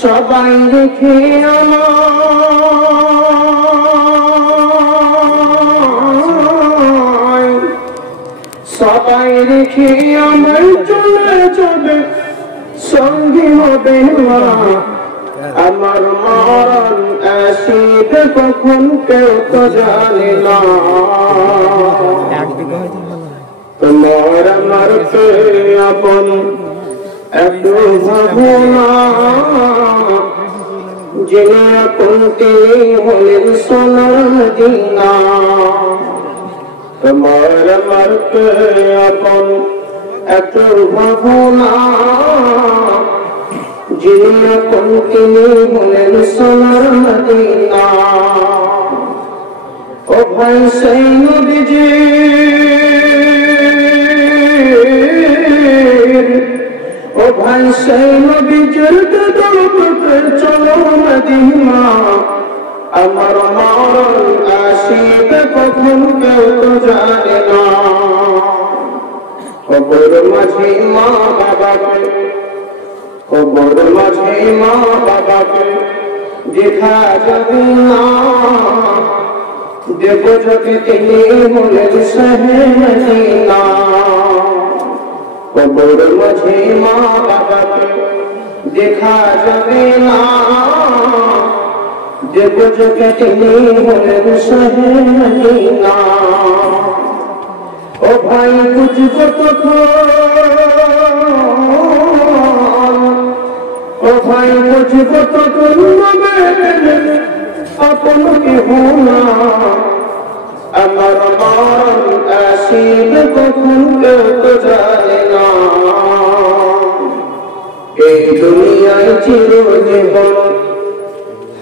সবাই রেখে সবাই রেখে আমার চলে যাবে, সঙ্গী হবে না আমার মরণ আসিবে কখন কেউ তো জানে না। তোমার আমার আপন একটু ভাবনা, যিনি আপন তিনি হলেন সোনার মদিনা। তোমার আমার আপন একটু ভাবনা, যিনি আপন তিনি হলেন সোনার মদিনা। ও ভাই সেই নবীজি, ও ভাই সেই নবীজির দরবারে চলো মদিনা। আমার মরণ আসিবে কখন কেউ তো জানে না। কবর মাঝে মা বাবাকে, কবর মাঝে মা বাবাকে দেখা যাবে না। দেব যদি তিনি হলেন শাহে মদিনা। কবর মাঝে মা বাবাকে দেখা যাবে না। দেব যদি তিনি হলেন শাহে মদিনা। ও ভাই বুঝবো তখন, ও ভাই বুঝবো তখন আপন কেহ না। আমার মরণ আসিবে কখন কেউ তো জানে না। এই দুনিয়ায় চিরজীবন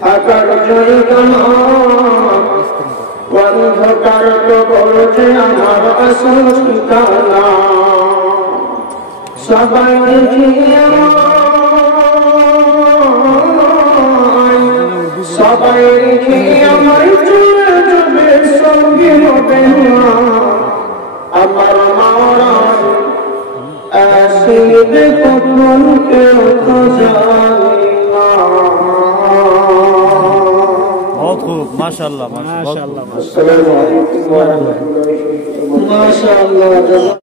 থাকার জায়গা না, অন্ধকার কবর যে আমার আসল ঠিকানা। সবাই সবাই রেখে আমার চলে যাবে, সঙ্গী হবে না আমার মরণ আসিবে কখন কেউ তো জানে না। बहुत खूब माशाअल्लाह माशाअल्लाह। अस्सलामु अलैकुम व रहमतुल्लाहि व बरकातुहू। माशाअल्लाह।